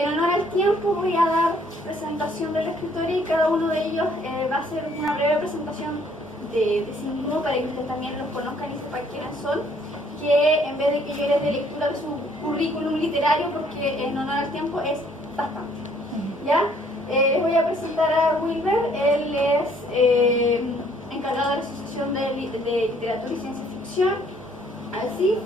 En honor al tiempo voy a dar presentación del escritorio y cada uno de ellos va a hacer una breve presentación de sí mismo para que ustedes también los conozcan y sepan quiénes son, que en vez de que yo les dé lectura de su currículum literario, porque en honor al tiempo es bastante. ¿Ya? Les voy a presentar a Wilber. Él es encargado de la Asociación de Literatura y Ciencia Ficción, así.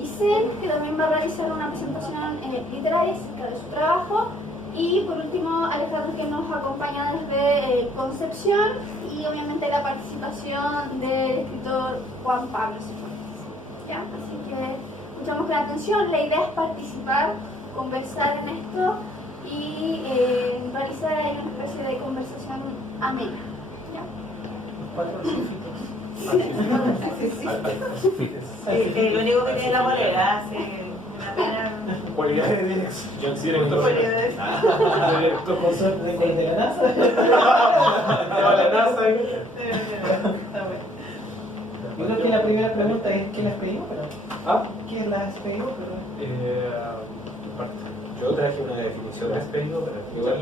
Giselle, que también va a realizar una presentación literaria acerca de su trabajo. Y por último, Alejandro, que nos acompaña desde Concepción, y obviamente la participación del escritor Juan Pablo Cifuentes. ¿Ya? Así que escuchamos con atención. La idea es participar, conversar en esto y realizar ahí una especie de conversación amena. ¿Ya? Lo único que tiene la bolera hace una pena. Cualidades de dirección. Yo sí director. Director consorte de la NASA. De la NASA. Yo creo que la primera pregunta es ¿qué las pedimos? ¿Qué las pedimos? Yo traje una definición de expedido, pero igual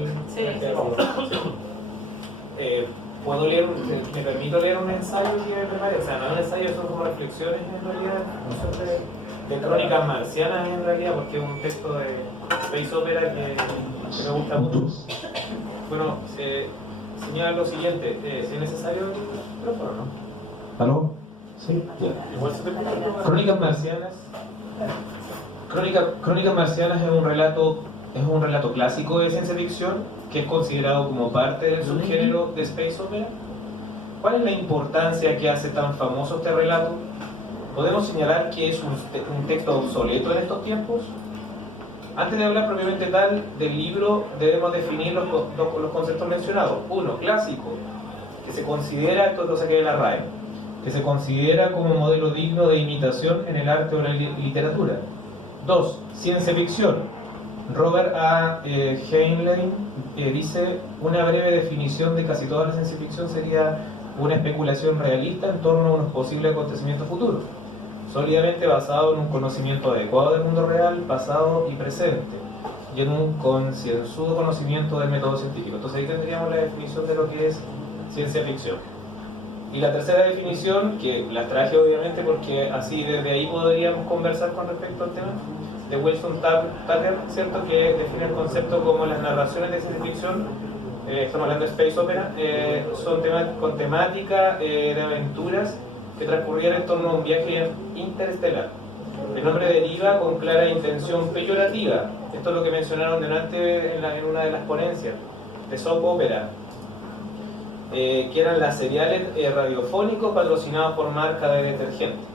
puedo leer, me permito leer un ensayo que preparé, o sea, no es un ensayo, son como reflexiones en realidad, de crónicas marcianas en realidad, porque es un texto de space opera que me gusta mucho. Bueno, señala lo siguiente, si es necesario el micrófono, ¿no? ¿Aló? Sí. Ya. Igual se te escucha. Crónicas marcianas. Crónicas marcianas es un relato clásico de ciencia ficción que es considerado como parte del subgénero de space opera. ¿Cuál es la importancia que hace tan famoso este relato? ¿Podemos señalar que es un texto obsoleto en estos tiempos? Antes de hablar propiamente tal del libro, debemos definir los conceptos mencionados. Uno, clásico, que se considera, esto lo saqué de la RAE, que se considera como modelo digno de imitación en el arte o la literatura. 2. Ciencia ficción. Robert A. Heinlein dice: una breve definición de casi toda la ciencia ficción sería una especulación realista en torno a unos posibles acontecimientos futuros, sólidamente basado en un conocimiento adecuado del mundo real, pasado y presente, y en un concienzudo conocimiento del método científico. Entonces ahí tendríamos la definición de lo que es ciencia ficción. Y la tercera definición, que la traje obviamente porque así desde ahí podríamos conversar con respecto al tema, de Wilson Tucker, ¿cierto? Que define el concepto como las narraciones de ciencia ficción, estamos hablando de space opera, son con temática de aventuras que transcurrieran en torno a un viaje interestelar. El nombre deriva con clara intención peyorativa, esto es lo que mencionaron delante en una de las ponencias, de soap opera, que eran las seriales radiofónicos patrocinados por marca de detergente.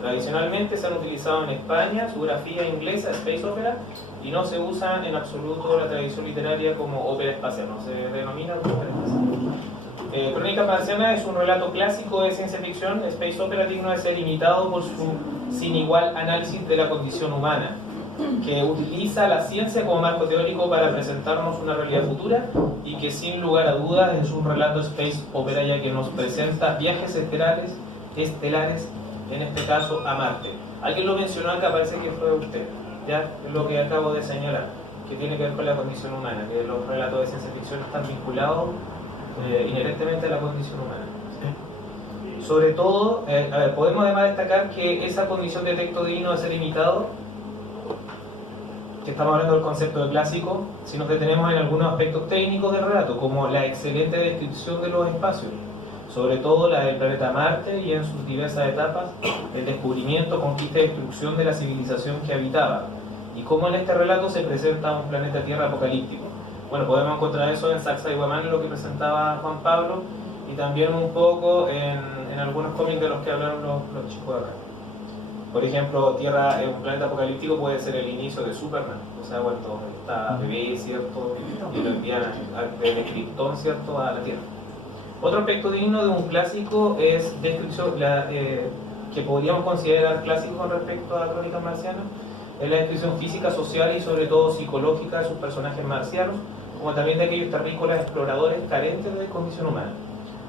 Tradicionalmente se han utilizado en España, su grafía inglesa, space opera, y no se usa en absoluto la tradición literaria como ópera espacial, no se denomina ópera espacial. Crónicas marcianas es un relato clásico de ciencia ficción, space opera, digno de ser imitado por su sin igual análisis de la condición humana, que utiliza la ciencia como marco teórico para presentarnos una realidad futura y que sin lugar a dudas es un relato space opera, ya que nos presenta viajes estelares, en este caso a Marte. Alguien lo mencionó acá, parece que fue usted, ya es lo que acabo de señalar, que tiene que ver con la condición humana, que los relatos de ciencia ficción están vinculados inherentemente a la condición humana. ¿Sí? Sobre todo, podemos además destacar que esa condición de texto digno de ser imitado, que estamos hablando del concepto de clásico, si nos detenemos en algunos aspectos técnicos del relato, como la excelente descripción de los espacios, sobre todo la del planeta Marte y en sus diversas etapas del descubrimiento, conquista y destrucción de la civilización que habitaba, y cómo en este relato se presenta un planeta Tierra apocalíptico. Bueno, podemos encontrar eso en Saxa y Guamán, lo que presentaba Juan Pablo, y también un poco en algunos cómics de los que hablaron los chicos de acá. Por ejemplo, Tierra es un planeta apocalíptico, puede ser el inicio de Superman, o sea, cuando está bebé, ¿cierto? Y lo envían de Krypton, ¿cierto?, a la Tierra. Otro aspecto digno de un clásico es descripción, que podríamos considerar clásico con respecto a Crónicas marcianas, es la descripción física, social y sobre todo psicológica de sus personajes marcianos, como también de aquellos terrícolas exploradores carentes de condición humana.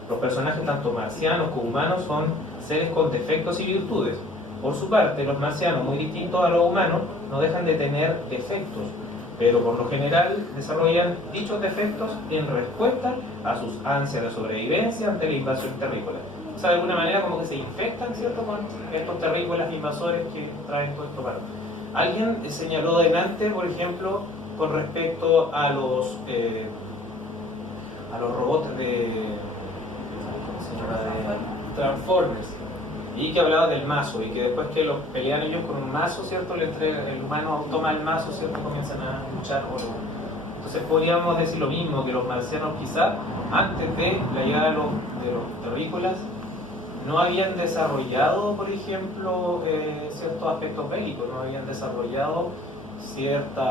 Los personajes tanto marcianos como humanos son seres con defectos y virtudes. Por su parte, los marcianos, muy distintos a los humanos, no dejan de tener defectos, pero por lo general desarrollan dichos defectos en respuesta a sus ansias de sobrevivencia ante la invasión terrícola. O sea, de alguna manera como que se infectan, ¿cierto?, con estos terrícolas invasores que traen todo esto para. Alguien señaló delante, por ejemplo, con respecto a los robots de Transformers, y que hablaba del mazo, y que después que los pelean ellos con un mazo, ¿cierto?, el humano toma el mazo, ¿cierto?, comienzan a luchar por uno. Entonces podríamos decir lo mismo, que los marcianos quizás antes de la llegada de los terrícolas no habían desarrollado, por ejemplo, ciertos aspectos bélicos, no habían desarrollado ciertos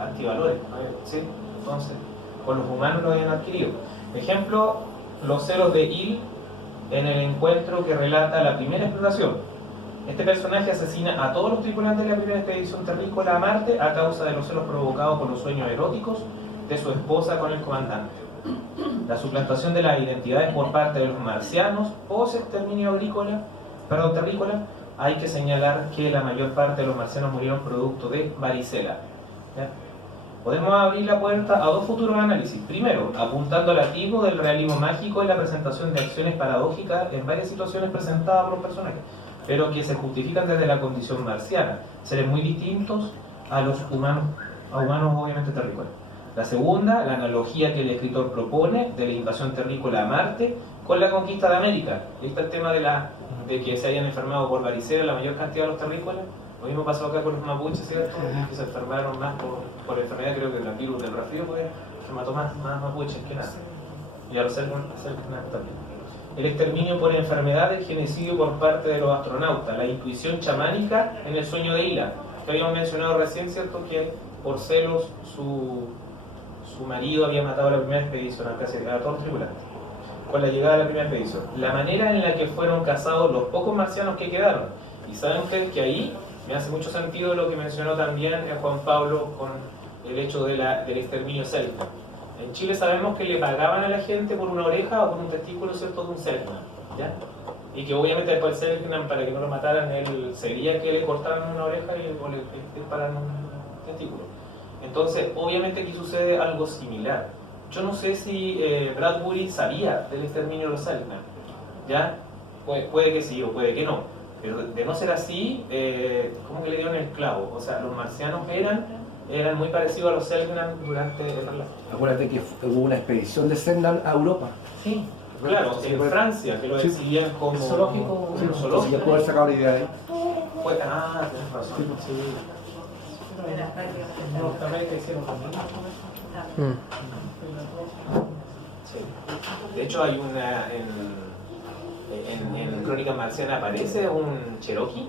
antivalores, ¿sí? Entonces con los humanos lo habían adquirido. Ejemplo, los celos de Il en el encuentro que relata la primera exploración. Este personaje asesina a todos los tripulantes de la primera expedición terrícola a Marte a causa de los celos provocados por los sueños eróticos de su esposa con el comandante. La suplantación de las identidades por parte de los marcianos post exterminio terrícola, hay que señalar que la mayor parte de los marcianos murieron producto de varicela. ¿Ya? Podemos abrir la puerta a dos futuros análisis. Primero, apuntando al atisbo del realismo mágico en la presentación de acciones paradójicas en varias situaciones presentadas por los personajes, pero que se justifican desde la condición marciana, seres muy distintos a los humanos, obviamente terrícolas. La segunda, la analogía que el escritor propone de la invasión terrícola a Marte con la conquista de América. Y está el tema de que se hayan enfermado por varicela la mayor cantidad de los terrícolas. Lo mismo pasó acá con los mapuches, ¿cierto? Que se enfermaron más por enfermedad, creo que el virus del resfrío, porque se mató más mapuches que nada. Y a los seres también. El exterminio por enfermedad, el genocidio por parte de los astronautas, la intuición chamánica en el sueño de Hila, que habíamos mencionado recién, ¿cierto? Que por celos su marido había matado a la primera expedición, a todos los tripulantes, con la llegada de la primera expedición. La manera en la que fueron cazados los pocos marcianos que quedaron. Y saben que ahí me hace mucho sentido lo que mencionó también Juan Pablo con el hecho del exterminio celta. En Chile sabemos que le pagaban a la gente por una oreja o por un testículo, ¿cierto?, de un celta, ¿ya? Y que obviamente después el celta, para que no lo mataran, él sería que le cortaran una oreja o le dispararan un testículo. Entonces, obviamente aquí sucede algo similar. Yo no sé si Bradbury sabía del exterminio de los Selknam, ¿ya? Puede que sí o puede que no. Pero de no ser así, ¿cómo que le dieron el clavo? O sea, los marcianos eran muy parecidos a los Selknam durante el relato. Acuérdate que hubo una expedición de Selknam a Europa. Sí, claro, en Francia, que lo exhibían como zoológico. Sí, zoológico. Ya puedo haber sacado la idea ahí. Tienes razón. Sí. No, también que hicieron conmigo. Sí. De hecho, hay una en Crónica Marciana aparece un Cherokee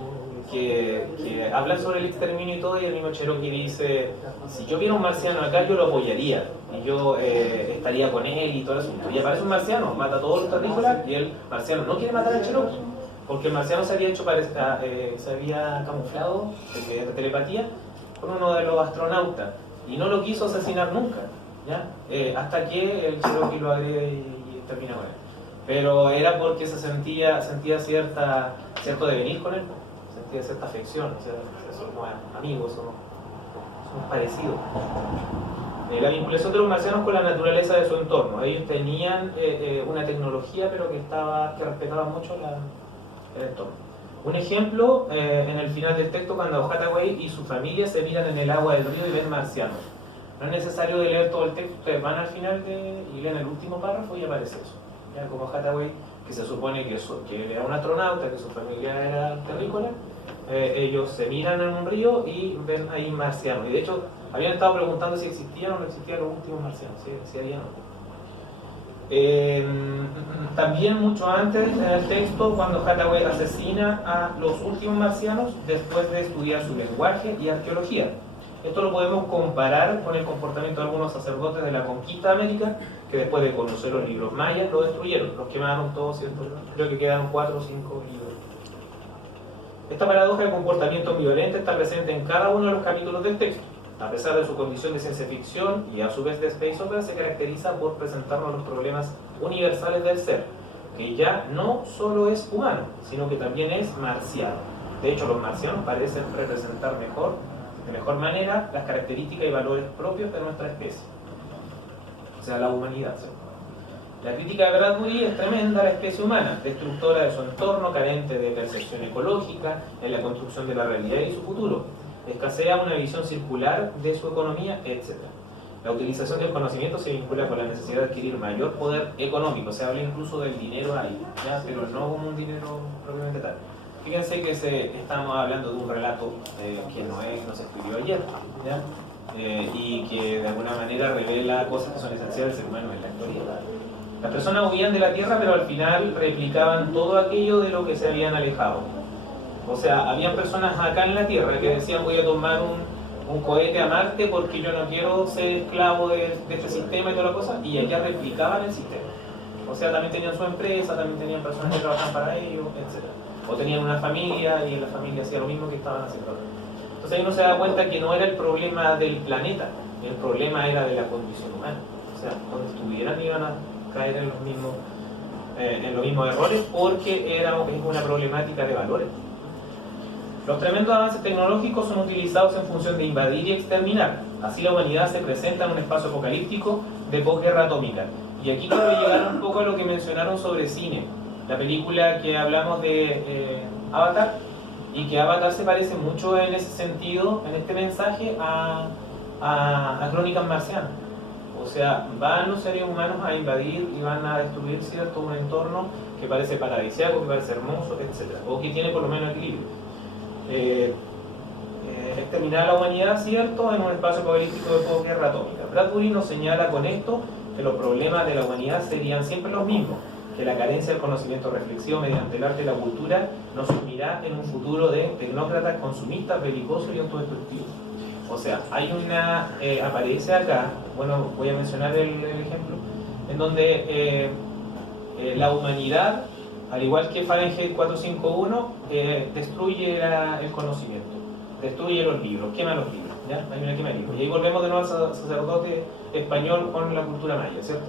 que habla sobre el exterminio y todo, y el mismo Cherokee dice: si yo viera un marciano acá, yo lo apoyaría y yo estaría con él y todo el asunto. Y aparece un marciano, mata a todos los terrícolas, y el marciano no quiere matar al Cherokee porque el marciano se había hecho se había camuflado mediante telepatía con uno de los astronautas y no lo quiso asesinar nunca, ¿ya? Hasta que el Cherokee lo agrede y termina con él. Pero era porque se sentía cierto devenir con él, sentía cierta afección, o sea, somos amigos, somos parecidos. La vinculación de los marcianos con la naturaleza de su entorno. Ellos tenían una tecnología, pero que respetaba mucho el entorno. Un ejemplo, en el final del texto, cuando Hathaway y su familia se miran en el agua del río y ven marcianos. No es necesario de leer todo el texto, ustedes van al final y leen el último párrafo y aparece eso. Ya, como Hathaway, que se supone que él era un astronauta, que su familia era terrícola, ellos se miran en un río y ven ahí marcianos. Y de hecho, habían estado preguntando si existían o no existían los últimos marcianos, si habían o no. También mucho antes en el texto, cuando Hathaway asesina a los últimos marcianos después de estudiar su lenguaje y arqueología. Esto lo podemos comparar con el comportamiento de algunos sacerdotes de la conquista de América, que después de conocer los libros mayas lo destruyeron, los quemaron todos, ¿cierto? Creo que quedaron 4 o 5 libros. Esta paradoja de comportamiento ambivalente está presente en cada uno de los capítulos del texto. A pesar de su condición de ciencia ficción y a su vez de space opera, se caracteriza por presentarnos los problemas universales del ser, que ya no solo es humano, sino que también es marciano. De hecho, los marcianos parecen representar mejor de mejor manera las características y valores propios de nuestra especie, o sea, la humanidad, ¿cierto? La crítica de Bradbury es tremenda a la especie humana, destructora de su entorno, carente de percepción ecológica en la construcción de la realidad y su futuro. Escasea una visión circular de su economía, etc. La utilización del conocimiento se vincula con la necesidad de adquirir mayor poder económico. Se habla incluso del dinero ahí, ¿ya? Pero no como un dinero propiamente tal. Fíjense que estamos hablando de un relato que no se escribió ayer, ¿ya? Y que de alguna manera revela cosas que son esenciales del ser humano en la actualidad. Las personas huían de la Tierra, pero al final replicaban todo aquello de lo que se habían alejado. O sea, habían personas acá en la Tierra que decían: voy a tomar un cohete a Marte porque yo no quiero ser esclavo de este sistema y toda la cosa, y allá replicaban el sistema. O sea, también tenían su empresa, también tenían personas que trabajaban para ellos, etc. O tenían una familia y en la familia hacía lo mismo que estaban haciendo. Entonces ahí uno se da cuenta que no era el problema del planeta, el problema era de la condición humana. O sea, donde estuvieran iban a caer en los mismos errores, porque es una problemática de valores. Los tremendos avances tecnológicos son utilizados en función de invadir y exterminar. Así la humanidad se presenta en un espacio apocalíptico de posguerra atómica. Y aquí quiero llegar un poco a lo que mencionaron sobre cine. La película que hablamos de Avatar, y que Avatar se parece mucho en ese sentido, en este mensaje, a Crónicas Marcianas. O sea, van los seres humanos a invadir y van a destruir, ¿cierto?, un entorno que parece paradisíaco, que parece hermoso, etc. O que tiene por lo menos equilibrio. Exterminar a la humanidad, ¿cierto?, en un espacio apocalíptico de posguerra atómica. Bradbury nos señala con esto que los problemas de la humanidad serían siempre los mismos, que la carencia del conocimiento reflexivo mediante el arte y la cultura nos sumirá en un futuro de tecnócratas consumistas, belicosos y autodestructivos. O sea, hay aparece acá, bueno, voy a mencionar el ejemplo, en donde la humanidad, al igual que Fahrenheit 451, destruye el conocimiento, destruye los libros, quema los libros, ¿ya? Hay una quema de libros. Y ahí volvemos de nuevo al sacerdote español con la cultura maya, ¿cierto?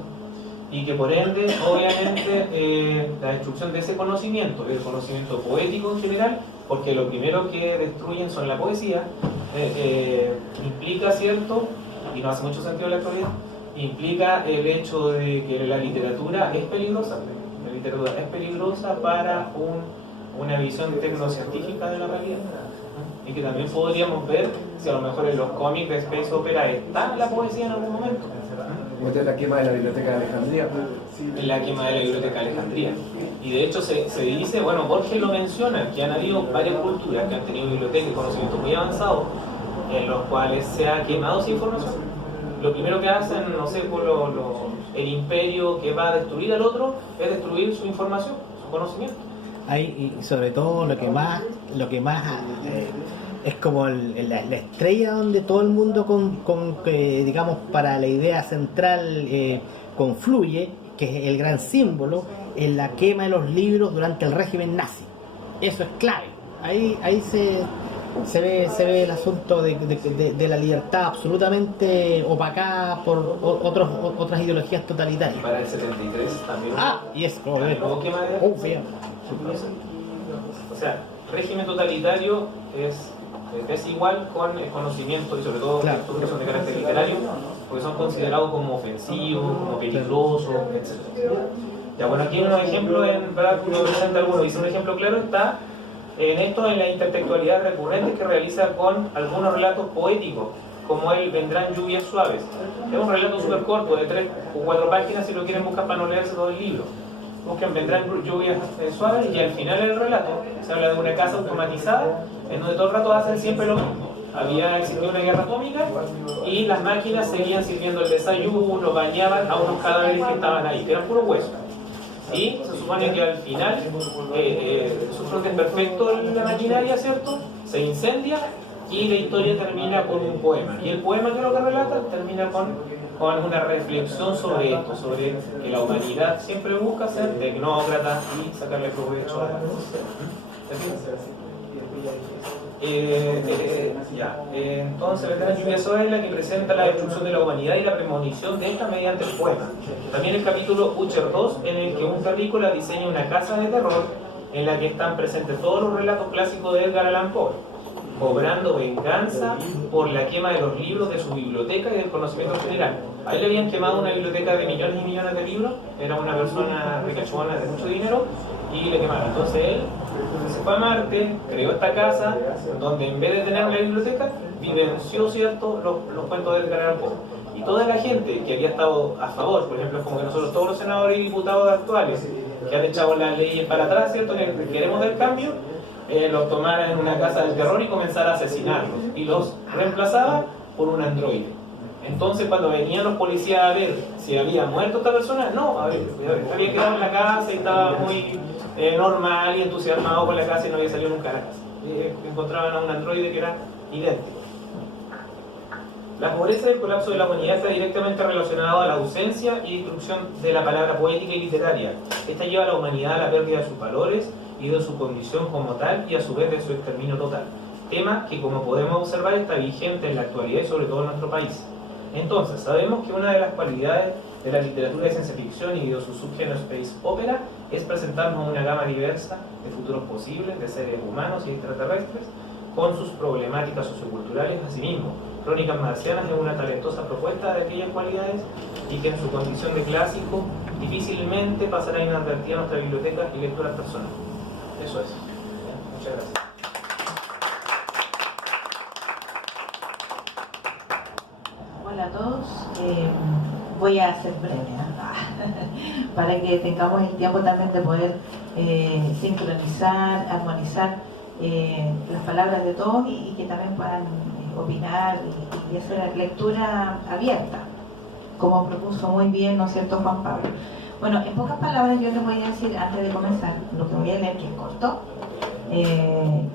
Y que por ende, obviamente, la destrucción de ese conocimiento, el conocimiento poético en general, porque lo primero que destruyen son la poesía, implica, ¿cierto?, y no hace mucho sentido en la actualidad, implica el hecho de que la literatura es peligrosa. La literatura es peligrosa para una visión tecnocientífica de la realidad. Y que también podríamos ver si a lo mejor en los cómics de Space Opera está la poesía en algún momento. Como la quema de la Biblioteca de Alejandría. La quema de la Biblioteca de Alejandría. Y de hecho se dice, bueno, Borges lo menciona, que han habido varias culturas que han tenido bibliotecas y conocimientos muy avanzados en los cuales se ha quemado esa información. Lo primero que hacen, no sé, por el imperio que va a destruir al otro es destruir su información, su conocimiento. Hay, y sobre todo lo que más es como la estrella donde todo el mundo digamos, para la idea central confluye, que es el gran símbolo, en la quema de los libros durante el régimen nazi. Eso es clave. Ahí se ve el asunto de la libertad absolutamente opacada por otras ideologías totalitarias. Para el 73 también. Y es como bien. O sea, régimen totalitario es igual con el conocimiento y sobre todo textos que son de carácter literario, porque son considerados como ofensivos, como peligrosos, etc. Ya, bueno, aquí unos ejemplos en Bradbury presenta algunos. Hice un ejemplo claro, está en esto, en la intertextualidad recurrente que realiza con algunos relatos poéticos, como el Vendrán lluvias suaves. Es un relato súper corto, de 3 o 4 páginas, si lo quieren buscar para no leerse todo el libro. Busquen Vendrán lluvias suaves, y al final del relato se habla de una casa automatizada en donde todo el rato hacen siempre lo mismo. Había existido una guerra atómica y las máquinas seguían sirviendo el desayuno, bañaban a unos cadáveres que estaban ahí, que eran puro hueso. Y se supone que al final sufre un desperfecto la maquinaria, ¿cierto? Se incendia y la historia termina con un poema. Y el poema, que es lo que relata, termina con una reflexión sobre esto, sobre que la humanidad siempre busca ser tecnócrata y sacarle provecho a la entonces Vendrán lluvias suaves es la que presenta la destrucción de la humanidad y la premonición de esta mediante el poema. También el capítulo Butcher 2, en el que un terrícola diseña una casa de terror en la que están presentes todos los relatos clásicos de Edgar Allan Poe. cobrando venganza por la quema de los libros de su biblioteca y del conocimiento general. A él le habían quemado una biblioteca de millones y millones de libros, era una persona ricachona de mucho dinero, y le quemaron. Entonces él se fue a Marte, creó esta casa, donde en vez de tener una biblioteca, vivenció, ¿cierto?, los cuentos de Edgar Allan Poe. Y toda la gente que había estado a favor, por ejemplo, es como que nosotros todos los senadores y diputados actuales que han echado las leyes para atrás, ¿cierto?, que queremos del cambio, los tomaran en una casa del terror y comenzara a asesinarlos, y los reemplazaba por un androide. Entonces cuando venían los policías a ver si había muerto esta persona, no, había quedado en la casa y estaba muy normal y entusiasmado con la casa y no había salido nunca a la casa. Encontraban a un androide que era idéntico. La pobreza y el colapso de la humanidad está directamente relacionado a la ausencia y destrucción de la palabra poética y literaria. Esta lleva a la humanidad a la pérdida de sus valores y de su condición como tal, y a su vez de su exterminio total. Tema que, como podemos observar, está vigente en la actualidad y sobre todo en nuestro país. Entonces, sabemos que una de las cualidades de la literatura de ciencia ficción y de su subgénero space opera es presentarnos una gama diversa de futuros posibles, de seres humanos y extraterrestres, con sus problemáticas socioculturales. Asimismo, Crónicas Marcianas es una talentosa propuesta de aquellas cualidades y que en su condición de clásico difícilmente pasará inadvertida a nuestra biblioteca y lecturas personales. Eso es. Muchas gracias. Hola a todos. Voy a ser breve para que tengamos el tiempo también de poder sincronizar, armonizar las palabras de todos y que también puedan opinar y hacer lectura abierta, como propuso muy bien, ¿no es cierto, Juan Pablo? Bueno, en pocas palabras yo les voy a decir, antes de comenzar, lo que voy a leer, que es corto,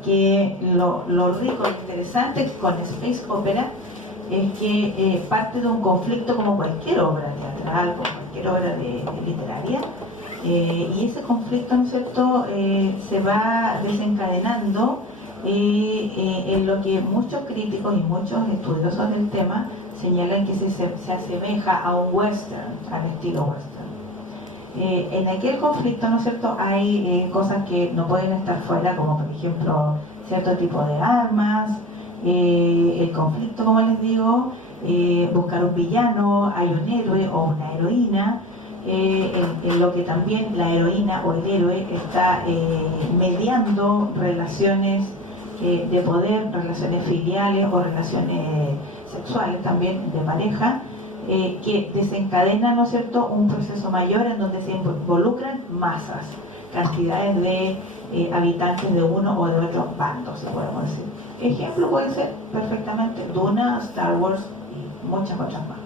que lo rico e interesante con Space Opera es que parte de un conflicto como cualquier obra teatral, como cualquier obra literaria, y ese conflicto, ¿no es cierto?, se va desencadenando en lo que muchos críticos y muchos estudiosos del tema señalan que se asemeja a un western, al estilo western. En aquel conflicto, ¿no es cierto?, hay cosas que no pueden estar fuera, como por ejemplo cierto tipo de armas, el conflicto, como les digo, buscar un villano, hay un héroe o una heroína, en lo que también la heroína o el héroe está mediando relaciones de poder, relaciones filiales o relaciones sexuales también de pareja, que desencadena, ¿no es cierto?, un proceso mayor en donde se involucran masas, cantidades de habitantes de uno o de otro bando, si podemos decir. Ejemplo puede ser perfectamente Duna, Star Wars y muchas otras más.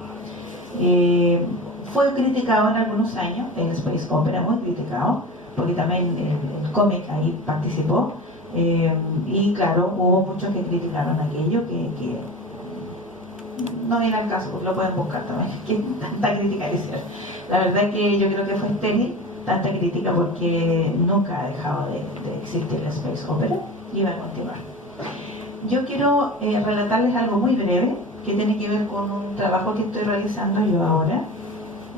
Fue criticado en algunos años, el Space Opera, muy criticado, porque también el cómic ahí participó, y claro, hubo muchos que criticaron aquello, que no viene al caso, lo pueden buscar también, que tanta crítica le hicieron. La verdad es que yo creo que fue estéril tanta crítica porque nunca ha dejado de existir el Space Opera y va a continuar. Yo quiero relatarles algo muy breve que tiene que ver con un trabajo que estoy realizando yo ahora,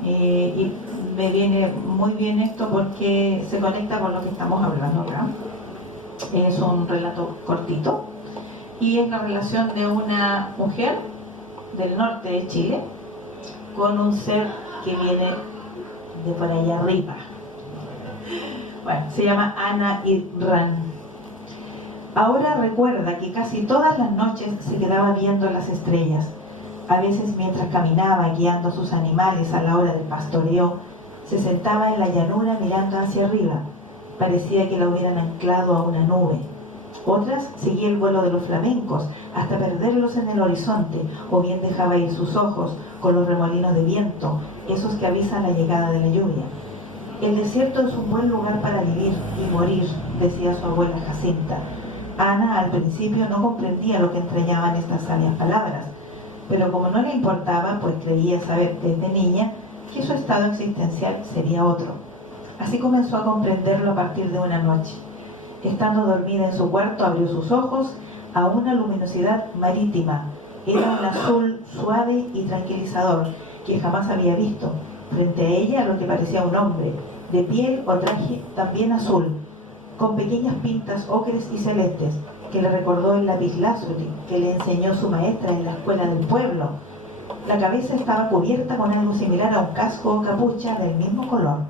y me viene muy bien esto porque se conecta con lo que estamos hablando acá. Es un relato cortito y es la relación de una mujer del norte de Chile con un ser que viene de por allá arriba. Bueno, se llama Ana Irran. Ahora recuerda que casi todas las noches se quedaba viendo las estrellas. A veces mientras caminaba guiando a sus animales a la hora del pastoreo, se sentaba en la llanura mirando hacia arriba. Parecía que la hubieran anclado a una nube. Otras seguía el vuelo de los flamencos hasta perderlos en el horizonte, o bien dejaba ir sus ojos con los remolinos de viento, esos que avisan la llegada de la lluvia. El desierto es un buen lugar para vivir y morir, decía su abuela Jacinta. Ana al principio no comprendía lo que entrañaban estas sabias palabras, pero como no le importaba, pues creía saber desde niña que su estado existencial sería otro. Así comenzó a comprenderlo a partir de una noche. Estando dormida en su cuarto, abrió sus ojos a una luminosidad marítima. Era un azul suave y tranquilizador que jamás había visto. Frente a ella, lo que parecía un hombre, de piel o traje también azul, con pequeñas pintas ocres y celestes, que le recordó el lapislázuli que le enseñó su maestra en la escuela del pueblo. La cabeza estaba cubierta con algo similar a un casco o capucha del mismo color,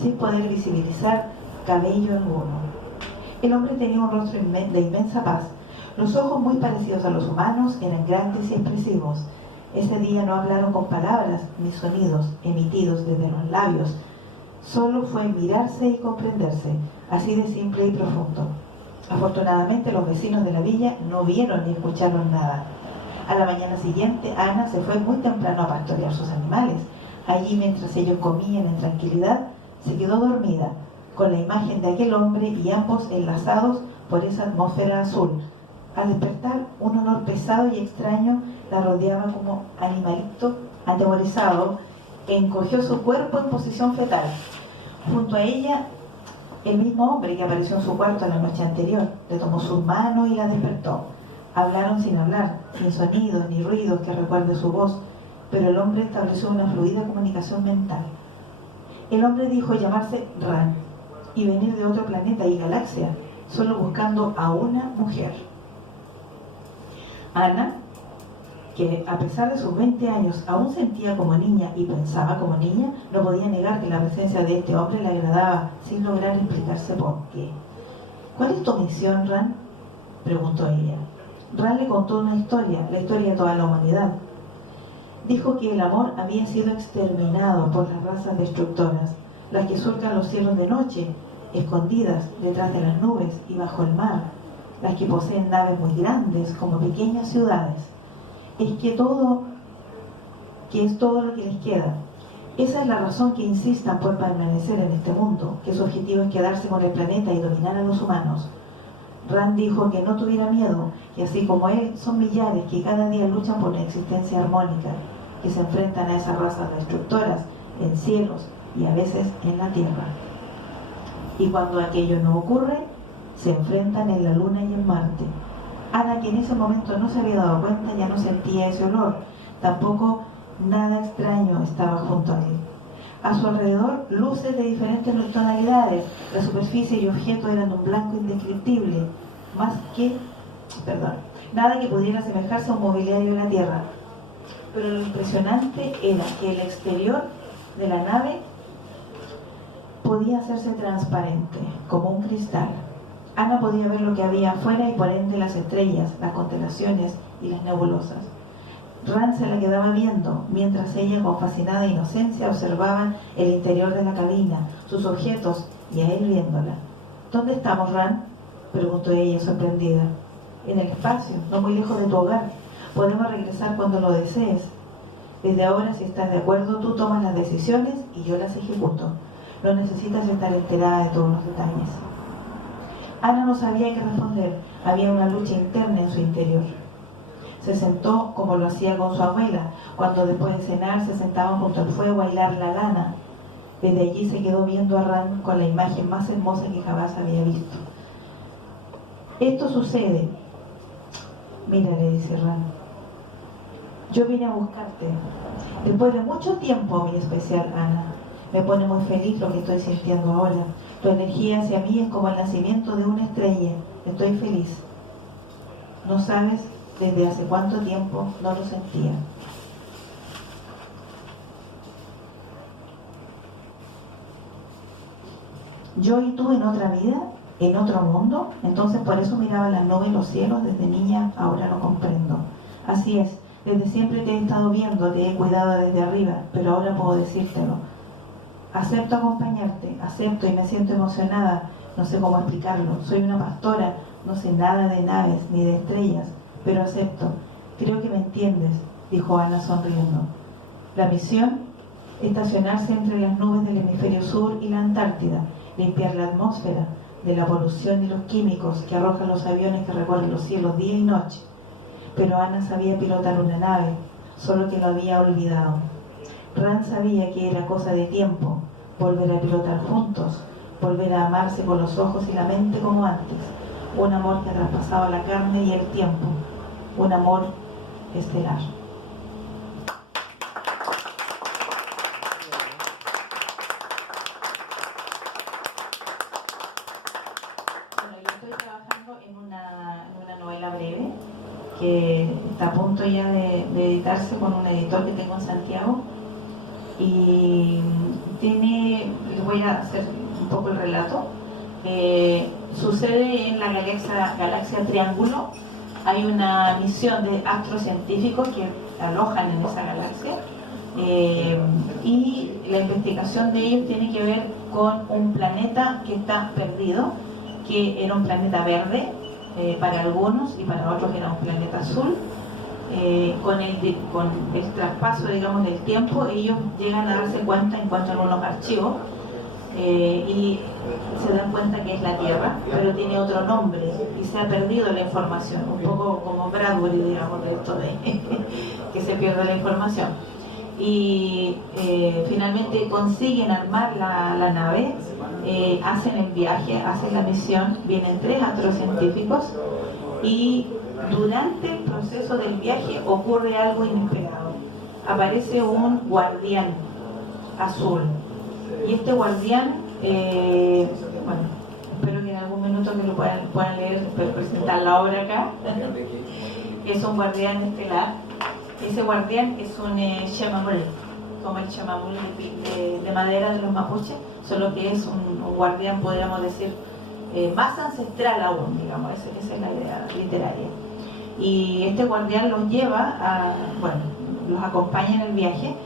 sin poder visibilizar cabello alguno. El hombre tenía un rostro de inmensa paz. Los ojos, muy parecidos a los humanos, eran grandes y expresivos. Ese día no hablaron con palabras ni sonidos emitidos desde los labios. Solo fue mirarse y comprenderse, así de simple y profundo. Afortunadamente los vecinos de la villa no vieron ni escucharon nada. A la mañana siguiente, Ana se fue muy temprano a pastorear sus animales. Allí, mientras ellos comían en tranquilidad, se quedó dormida, con la imagen de aquel hombre y ambos enlazados por esa atmósfera azul. Al despertar, un olor pesado y extraño la rodeaba como animalito atemorizado, que encogió su cuerpo en posición fetal. Junto a ella, el mismo hombre que apareció en su cuarto la noche anterior, le tomó su mano y la despertó. Hablaron sin hablar, sin sonidos ni ruidos que recuerde su voz, pero el hombre estableció una fluida comunicación mental. El hombre dijo llamarse Ran y venir de otro planeta y galaxia, solo buscando a una mujer. Ana, que a pesar de sus 20 años aún sentía como niña y pensaba como niña, no podía negar que la presencia de este hombre le agradaba, sin lograr explicarse por qué. ¿Cuál es tu misión, Ran?, preguntó ella. Ran le contó una historia, la historia de toda la humanidad. Dijo que el amor había sido exterminado por las razas destructoras, las que surcan los cielos de noche, escondidas detrás de las nubes y bajo el mar, las que poseen naves muy grandes como pequeñas ciudades. Es todo lo que les queda. Esa es la razón que insistan por permanecer en este mundo, que su objetivo es quedarse con el planeta y dominar a los humanos. Rand dijo que no tuviera miedo, que así como él, son millares que cada día luchan por una existencia armónica, que se enfrentan a esas razas destructoras en cielos y a veces en la tierra. Y cuando aquello no ocurre, se enfrentan en la luna y en Marte. Ana, que en ese momento no se había dado cuenta, ya no sentía ese olor, tampoco nada extraño estaba junto a él. A su alrededor, luces de diferentes tonalidades, la superficie y objetos eran de un blanco indescriptible, nada que pudiera asemejarse a un mobiliario de la Tierra. Pero lo impresionante era que el exterior de la nave podía hacerse transparente, como un cristal. Ana podía ver lo que había afuera y por ende las estrellas, las constelaciones y las nebulosas. Rand se la quedaba viendo, mientras ella con fascinada inocencia observaba el interior de la cabina, sus objetos y a él viéndola. ¿Dónde estamos, Rand?, preguntó ella sorprendida. En el espacio, no muy lejos de tu hogar. Podemos regresar cuando lo desees. Desde ahora, si estás de acuerdo, tú tomas las decisiones y yo las ejecuto. No necesitas estar enterada de todos los detalles. Ana no sabía qué responder. Había una lucha interna en su interior. Se sentó como lo hacía con su abuela, cuando después de cenar se sentaban junto al fuego a hilar la lana. Desde allí se quedó viendo a Rand con la imagen más hermosa que jamás había visto. Esto sucede. Mira, le dice Rand, yo vine a buscarte. Después de mucho tiempo, mi especial Ana. Me pone muy feliz lo que estoy sintiendo ahora. Tu energía hacia mí es como el nacimiento de una estrella. Estoy feliz. No sabes desde hace cuánto tiempo no lo sentía. Yo y tú en otra vida, en otro mundo. Entonces por eso miraba las nubes y los cielos desde niña, ahora lo comprendo. Así es, desde siempre te he estado viendo, te he cuidado desde arriba, pero ahora puedo decírtelo. Acepto acompañarte, acepto y me siento emocionada, no sé cómo explicarlo. Soy una pastora, no sé nada de naves ni de estrellas, pero acepto. Creo que me entiendes, dijo Ana sonriendo. La misión, estacionarse entre las nubes del hemisferio sur y la Antártida, limpiar la atmósfera de la polución y los químicos que arrojan los aviones que recorren los cielos día y noche. Pero Ana sabía pilotar una nave, solo que lo había olvidado. Rand sabía que era cosa de tiempo, volver a pilotar juntos, volver a amarse con los ojos y la mente como antes, un amor que ha traspasado la carne y el tiempo, un amor estelar. Bueno, yo estoy trabajando en una que está a punto ya de editarse con un editor que tengo en Santiago. Y les voy a hacer un poco el relato. Sucede en la galaxia Triángulo. Hay una misión de astrocientíficos que alojan en esa galaxia, y la investigación de ellos tiene que ver con un planeta que está perdido, que era un planeta verde para algunos y para otros era un planeta azul. Con el traspaso, digamos, del tiempo, ellos llegan a darse cuenta, encuentran unos archivos y se dan cuenta que es la Tierra, pero tiene otro nombre y se ha perdido la información, un poco como Bradbury, digamos, de esto de que se pierde la información. Y finalmente consiguen armar la nave, hacen el viaje, hacen la misión, vienen 3 astrocientíficos y durante el proceso del viaje ocurre algo inesperado. Aparece un guardián azul. Y este guardián, bueno, espero que en algún minuto que lo puedan leer, pero presentar la obra acá. Es un guardián estelar. Ese guardián es un chamamul, como el chamamul de madera de los mapuches, solo que es un guardián, podríamos decir, más ancestral aún, digamos, esa es la idea literaria. Y este guardián los lleva los acompaña en el viaje.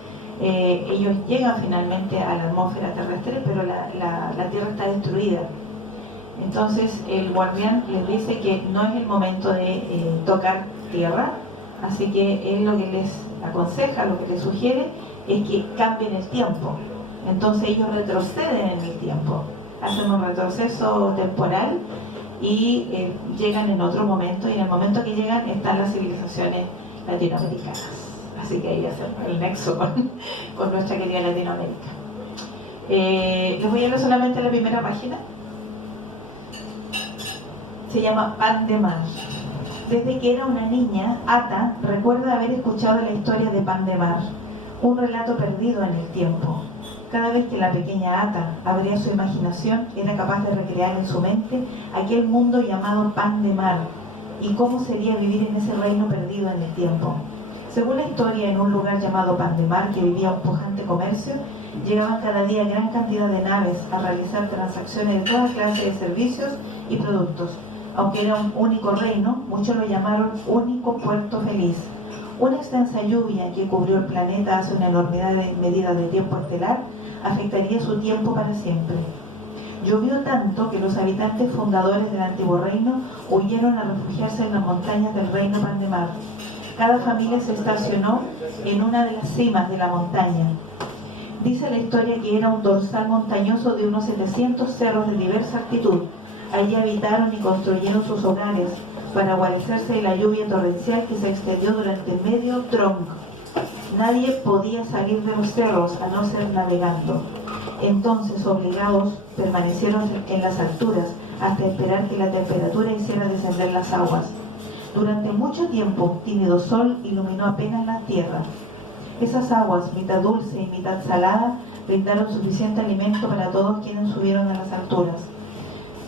Ellos llegan finalmente a la atmósfera terrestre, pero la Tierra está destruida. Entonces el guardián les dice que no es el momento de tocar tierra, así que él lo que les aconseja, lo que les sugiere es que cambien el tiempo. Entonces ellos retroceden en el tiempo, hacen un retroceso temporal y llegan en otro momento, y en el momento que llegan están las civilizaciones latinoamericanas. Así que ahí hacen el nexo con nuestra querida Latinoamérica. Les voy a leer solamente la primera página. Se llama Pan de Mar. Desde que era una niña, Ata recuerda haber escuchado la historia de Pan de Mar, un relato perdido en el tiempo. Cada vez que la pequeña Ata abría su imaginación, era capaz de recrear en su mente aquel mundo llamado Pan de Mar y cómo sería vivir en ese reino perdido en el tiempo. Según la historia, en un lugar llamado Pan de Mar, que vivía un pujante comercio, llegaban cada día gran cantidad de naves a realizar transacciones de toda clase de servicios y productos. Aunque era un único reino, muchos lo llamaron único puerto feliz. Una extensa lluvia que cubrió el planeta hace una enormidad de medida de tiempo estelar afectaría su tiempo para siempre. Llovió tanto que los habitantes fundadores del antiguo reino huyeron a refugiarse en las montañas del reino Pan de Mar. Cada familia se estacionó en una de las cimas de la montaña. Dice la historia que era un dorsal montañoso de unos 700 cerros de diversa altitud. Allí habitaron y construyeron sus hogares para guarecerse de la lluvia torrencial que se extendió durante medio tronco. Nadie podía salir de los cerros a no ser navegando. Entonces, obligados, permanecieron en las alturas hasta esperar que la temperatura hiciera descender las aguas. Durante mucho tiempo, un tímido sol iluminó apenas la tierra. Esas aguas, mitad dulce y mitad salada, brindaron suficiente alimento para todos quienes subieron a las alturas.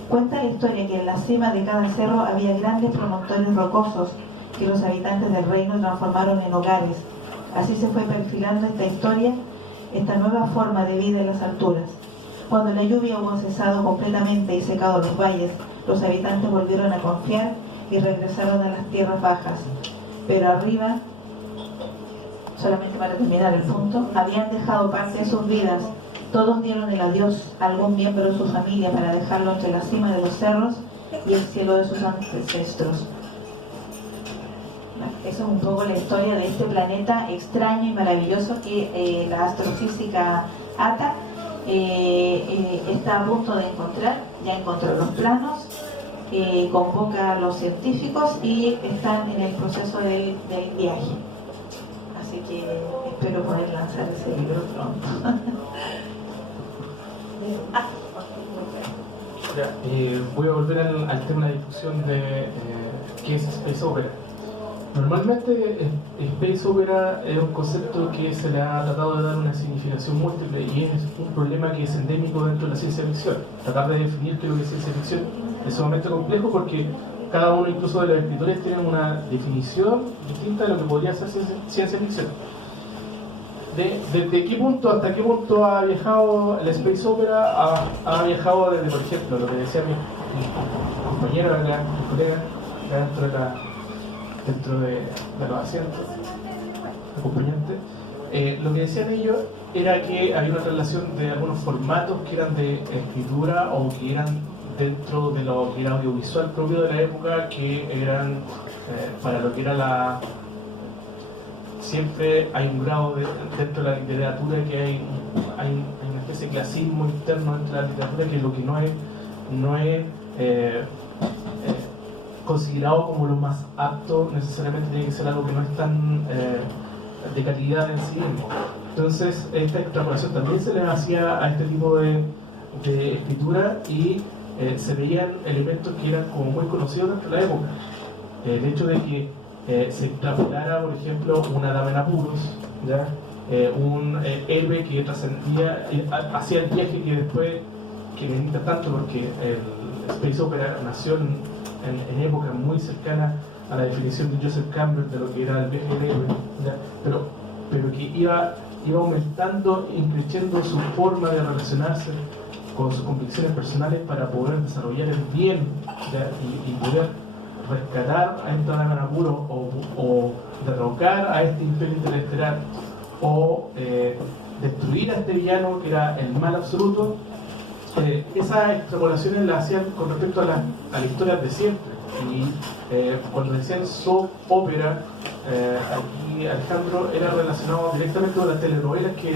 Cuenta la historia que en la cima de cada cerro había grandes promontorios rocosos que los habitantes del reino transformaron en hogares. Así se fue perfilando esta historia, esta nueva forma de vida en las alturas. Cuando la lluvia hubo cesado completamente y secado los valles, los habitantes volvieron a confiar y regresaron a las tierras bajas. Pero arriba, solamente para terminar el punto, habían dejado parte de sus vidas. Todos dieron el adiós a algún miembro de su familia para dejarlo entre la cima de los cerros y el cielo de sus ancestros. Eso es un poco la historia de este planeta extraño y maravilloso que la astrofísica Ata está a punto de encontrar. Ya encontró los planos, convoca a los científicos y están en el proceso del viaje. Así que espero poder lanzar ese libro pronto. Voy a volver al tema de la discusión de qué es Space Opera. Normalmente Space Opera es un concepto que se le ha tratado de dar una significación múltiple y es un problema que es endémico dentro de la ciencia ficción. Tratar de definir qué es lo que es ciencia ficción es sumamente complejo porque cada uno incluso de los escritores tienen una definición distinta de lo que podría ser ciencia ficción. ¿Desde qué punto hasta qué punto ha viajado el Space Opera? Ha viajado desde, por ejemplo, lo que decía mi compañero acá, mi colega, acá dentro de los asientos, acompañantes. Lo que decían ellos era que había una relación de algunos formatos que eran de escritura o que eran dentro de lo que era audiovisual propio de la época, que eran para lo que era siempre hay un grado dentro de la literatura que hay una especie de clasismo interno dentro de la literatura, que lo que no es considerado como lo más apto necesariamente tiene que ser algo que no es tan de calidad en sí mismo. Entonces esta extrapolación también se le hacía a este tipo de escritura y se veían elementos que eran como muy conocidos dentro de la época. El hecho de que se extrapolara, por ejemplo, una dama en apuros, ¿ya? Un héroe que trascendía, hacía el viaje que después, que necesita tanto porque el Space Opera nació en época muy cercana a la definición de Joseph Campbell de lo que era el viaje del héroe, ¿ya? Pero que iba aumentando, increciendo su forma de relacionarse con sus convicciones personales para poder desarrollar el bien, ¿ya? Y poder rescatar a esta dama en apuro o derrocar a este imperio interestelar o destruir a este villano que era el mal absoluto. Esas extrapolaciones las hacían con respecto a la historia de siempre. Y cuando decían soap opera, aquí Alejandro era relacionado directamente con las telenovelas que